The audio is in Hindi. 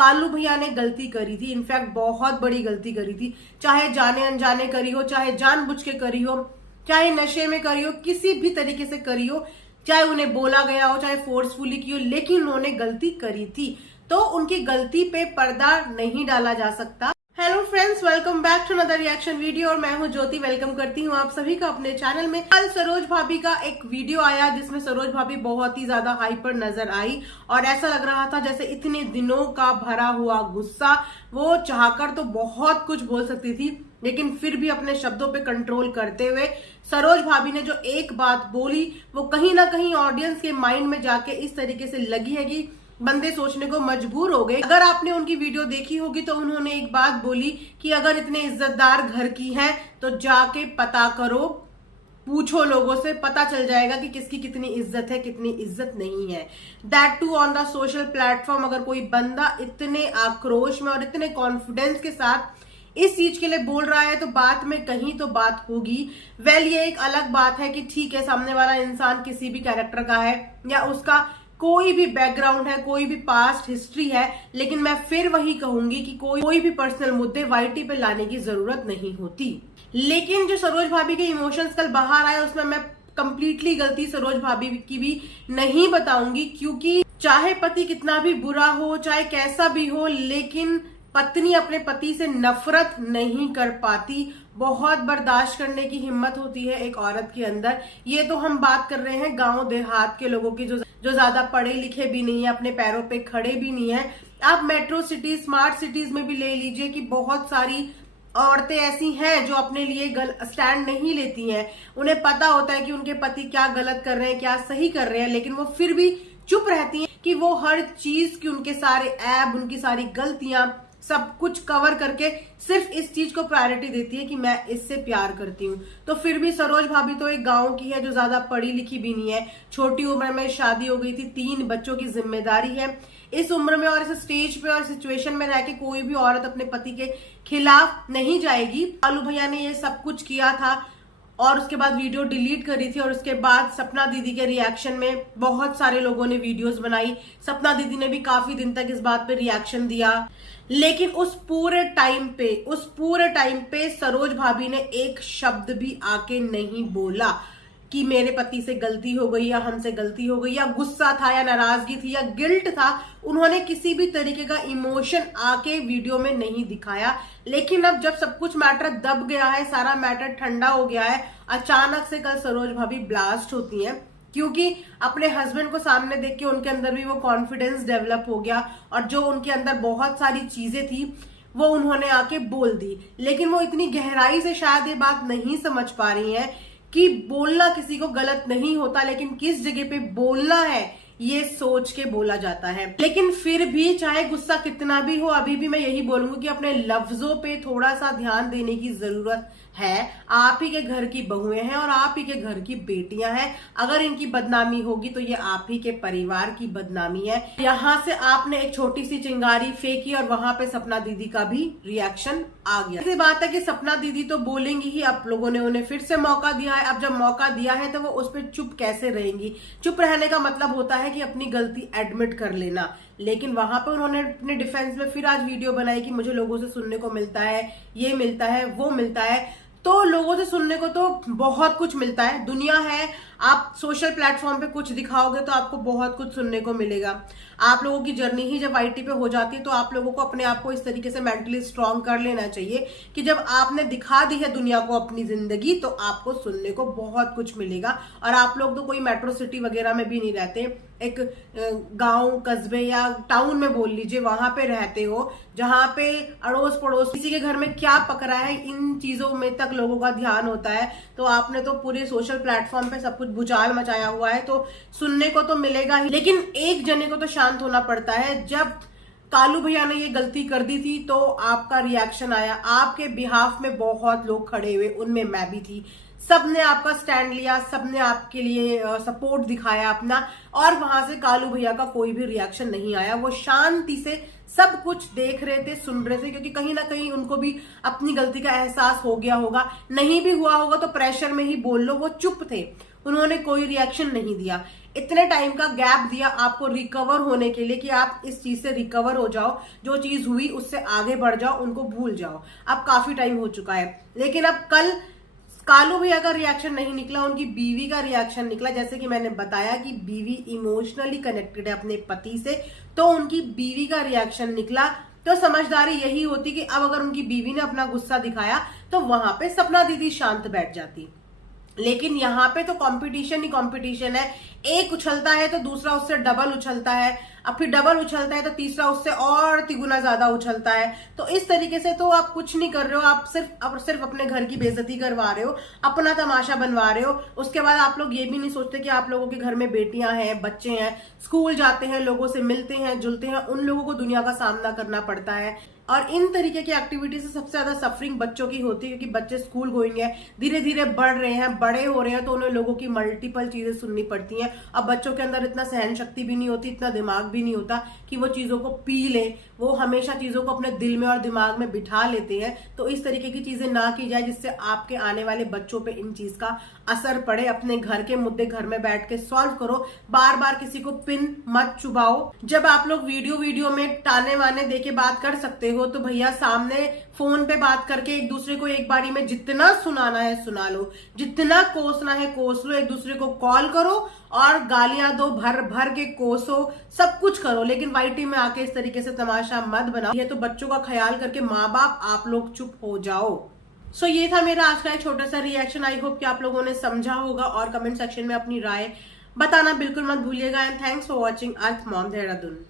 कालू भैया ने गलती करी थी, इनफैक्ट बहुत बड़ी गलती करी थी। चाहे जाने अनजाने करी हो, चाहे जानबूझ के करी हो, चाहे नशे में करी हो, किसी भी तरीके से करी हो, चाहे उन्हें बोला गया हो, चाहे फोर्सफुली की हो, लेकिन उन्होंने गलती करी थी। तो उनकी गलती पे पर्दा नहीं डाला जा सकता। Hello friends, welcome back to another reaction video और मैं हूं ज्योति। वेलकम करती हूं आप सभी का अपने चैनल में। कल सरोज भाभी का एक वीडियो आया जिसमें सरोज भाभी बहुत ही ज्यादा हाइपर नजर आई और ऐसा लग रहा था जैसे इतने दिनों का भरा हुआ गुस्सा, वो चाहकर तो बहुत कुछ बोल सकती थी लेकिन फिर भी अपने शब्दों पे कंट्रोल करते हुए सरोज भाभी ने जो एक बात बोली वो कहीं ना कहीं ऑडियंस के माइंड में जाके इस तरीके से लगी है कि बंदे सोचने को मजबूर हो गए। अगर आपने उनकी वीडियो देखी होगी तो उन्होंने एक बात बोली कि अगर इतने इज्जतदार घर की हैं तो जाके पता करो, पूछो लोगों से, पता चल जाएगा कि किसकी कितनी इज्जत है, कितनी इज्जत नहीं है। That too on the social platform. अगर कोई बंदा इतने आक्रोश में और इतने कॉन्फिडेंस के साथ इस चीज के लिए बोल रहा है तो बात में कहीं तो बात होगी। ये एक अलग बात है कि ठीक है, सामने वाला इंसान किसी भी कैरेक्टर का है या उसका कोई भी बैकग्राउंड है, कोई भी पास्ट हिस्ट्री है, लेकिन मैं फिर वही कहूंगी कि कोई भी पर्सनल मुद्दे वाईटी पे लाने की जरूरत नहीं होती। लेकिन जो सरोज भाभी के इमोशंस कल बाहर आए उसमें मैं कंप्लीटली गलती सरोज भाभी की भी नहीं बताऊंगी, क्योंकि चाहे पति कितना भी बुरा हो, चाहे कैसा भी हो, लेकिन पत्नी अपने पति से नफरत नहीं कर पाती। बहुत बर्दाश्त करने की हिम्मत होती है एक औरत के अंदर। ये तो हम बात कर रहे हैं गांव देहात के लोगों की, जो ज्यादा पढ़े लिखे भी नहीं है, अपने पैरों पे खड़े भी नहीं है। आप मेट्रो सिटी, स्मार्ट सिटीज में भी ले लीजिए कि बहुत सारी औरतें ऐसी हैं जो अपने लिए स्टैंड नहीं लेती हैं। उन्हें पता होता है कि उनके पति क्या गलत कर रहे हैं, क्या सही कर रहे हैं, लेकिन वो फिर भी चुप रहती हैं कि वो हर चीज की, उनके सारे ऐब, उनकी सारी गलतियां, सब कुछ कवर करके सिर्फ इस चीज को प्रायोरिटी देती है कि मैं इससे प्यार करती हूँ। तो फिर भी सरोज भाभी तो एक गांव की है जो ज्यादा पढ़ी लिखी भी नहीं है, छोटी उम्र में शादी हो गई थी, 3 बच्चों की जिम्मेदारी है। इस उम्र में और इस स्टेज पे और सिचुएशन में रह के कोई भी औरत अपने पति के खिलाफ नहीं जाएगी। कालू भैया ने ये सब कुछ किया था और उसके बाद वीडियो डिलीट करी थी और उसके बाद सपना दीदी के रिएक्शन में बहुत सारे लोगों ने वीडियोस बनाई। सपना दीदी ने भी काफी दिन तक इस बात पे रिएक्शन दिया, लेकिन उस पूरे टाइम पे सरोज भाभी ने एक शब्द भी आके नहीं बोला कि मेरे पति से गलती हो गई या हमसे गलती हो गई या गुस्सा था या नाराजगी थी या गिल्ट था। उन्होंने किसी भी तरीके का इमोशन आके वीडियो में नहीं दिखाया। लेकिन अब जब सब कुछ मैटर दब गया है, सारा मैटर ठंडा हो गया है, अचानक से कल सरोज भाभी ब्लास्ट होती हैं, क्योंकि अपने हस्बैंड को सामने देख के उनके अंदर भी वो कॉन्फिडेंस डेवलप हो गया और जो उनके अंदर बहुत सारी चीजें थी वो उन्होंने आके बोल दी। लेकिन वो इतनी गहराई से शायद ये बात नहीं समझ पा रही हैं कि बोलना किसी को गलत नहीं होता, लेकिन किस जगह पे बोलना है ये सोच के बोला जाता है। लेकिन फिर भी चाहे गुस्सा कितना भी हो, अभी भी मैं यही बोलूंगी कि अपने लफ्जों पे थोड़ा सा ध्यान देने की जरूरत है। आप ही के घर की बहुएं हैं और आप ही के घर की बेटियां हैं। अगर इनकी बदनामी होगी तो ये आप ही के परिवार की बदनामी है। यहाँ से आपने एक छोटी सी चिंगारी फेंकी और वहां पे सपना दीदी का भी रिएक्शन आ गया। ऐसी बात है कि सपना दीदी तो बोलेंगी ही, आप लोगों ने उन्हें फिर से मौका दिया है। अब जब मौका दिया है तो वो उस पर चुप कैसे रहेंगी? चुप रहने का मतलब होता है कि अपनी गलती एडमिट कर लेना। लेकिन वहां पे उन्होंने अपने डिफेंस में फिर आज वीडियो बनाई कि मुझे लोगों से सुनने को मिलता है, ये मिलता है, वो मिलता है। तो लोगों से सुनने को तो बहुत कुछ मिलता है, दुनिया है। आप सोशल प्लेटफॉर्म पे कुछ दिखाओगे तो आपको बहुत कुछ सुनने को मिलेगा। आप लोगों की जर्नी ही जब आईटी पे हो जाती है तो आप लोगों को अपने आप को इस तरीके से मेंटली स्ट्रांग कर लेना चाहिए कि जब आपने दिखा दी है दुनिया को अपनी जिंदगी तो आपको सुनने को बहुत कुछ मिलेगा। और आप लोग तो कोई मेट्रो सिटी वगैरह में भी नहीं रहते, एक गांव, कस्बे या टाउन में बोल लीजिए, वहां पे रहते हो जहां पे अड़ोस पड़ोस किसी के घर में क्या पक रहा है इन चीजों में तक लोगों का ध्यान होता है। तो आपने तो पूरे सोशल प्लेटफॉर्म पे सब कुछ भूचाल मचाया हुआ है तो सुनने को तो मिलेगा ही। लेकिन एक जने को तो शांत होना पड़ता है। जब कालू भैया ने ये गलती कर दी थी तो आपका रिएक्शन आया, आपके बिहाफ में बहुत लोग खड़े हुए, उनमें मैं भी थी। सबने आपका स्टैंड लिया, सबने आपके लिए सपोर्ट दिखाया अपना, और वहां से कालू भैया का कोई भी रिएक्शन नहीं आया। वो शांति से सब कुछ देख रहे थे, सुन रहे थे, क्योंकि कहीं ना कहीं उनको भी अपनी गलती का एहसास हो गया होगा। नहीं भी हुआ होगा तो प्रेशर में ही बोल लो, वो चुप थे, उन्होंने कोई रिएक्शन नहीं दिया। इतने टाइम का गैप दिया आपको रिकवर होने के लिए कि आप इस चीज से रिकवर हो जाओ, जो चीज हुई उससे आगे बढ़ जाओ, उनको भूल जाओ। अब काफी टाइम हो चुका है। लेकिन अब कल कालू भैया का रिएक्शन नहीं निकला, उनकी बीवी का रिएक्शन निकला। जैसे कि मैंने बताया कि बीवी इमोशनली कनेक्टेड है अपने पति से, तो उनकी बीवी का रिएक्शन निकला। तो समझदारी यही होती कि अब अगर उनकी बीवी ने अपना गुस्सा दिखाया तो वहां पे सपना दीदी शांत बैठ जाती। लेकिन यहाँ पे तो कंपटीशन ही कंपटीशन है, एक उछलता है तो दूसरा उससे डबल उछलता है, अब फिर डबल उछलता है तो तीसरा उससे और तिगुना ज्यादा उछलता है। तो इस तरीके से तो आप कुछ नहीं कर रहे हो, आप सिर्फ अपने घर की बेइज्जती करवा रहे हो, अपना तमाशा बनवा रहे हो। उसके बाद आप लोग ये भी नहीं सोचते कि आप लोगों के घर में बेटियां हैं, बच्चे हैं, स्कूल जाते हैं, लोगों से मिलते हैं जुलते हैं, उन लोगों को दुनिया का सामना करना पड़ता है। और इन तरीके की एक्टिविटी से सबसे ज्यादा सफरिंग बच्चों की होती है, क्योंकि बच्चे स्कूल गोइंग है, धीरे धीरे बढ़ रहे हैं, बड़े हो रहे हैं, तो उन्हें लोगों की मल्टीपल चीजें सुननी पड़ती हैं। अब बच्चों के अंदर इतना सहन शक्ति भी नहीं होती, इतना दिमाग भी नहीं होता कि वो चीजों को पी ले। वो हमेशा चीजों को अपने दिल में और दिमाग में बिठा लेते हैं। तो इस तरीके की चीजें ना की जाए जिससे आपके आने वाले बच्चों पे इन चीज का असर पड़े। अपने घर के मुद्दे घर में बैठ के सॉल्व करो, बार बार किसी को पिन मत चुबाओ। जब आप लोग वीडियो में ताने वाने देके बात कर सकते हो, तो भैया सामने फोन पे बात करके एक दूसरे को एक बारी में जितना सुनाना है सुना लो, जितना कोसना है कोस लो, एक दूसरे को कॉल करो और गालियां दो, भर भर के कोसो, सब कुछ करो। लेकिन वाईटी में आके इस तरीके से तमाशा मत बनाओ। ये तो बच्चों का ख्याल करके माँ बाप आप लोग चुप हो जाओ। सो ये था मेरा आज का एक छोटा सा रिएक्शन। आई होप कि आप लोगों ने समझा होगा, और कमेंट सेक्शन में अपनी राय बताना बिल्कुल मत भूलिएगा। And thanks for watching earth mom Dehradun.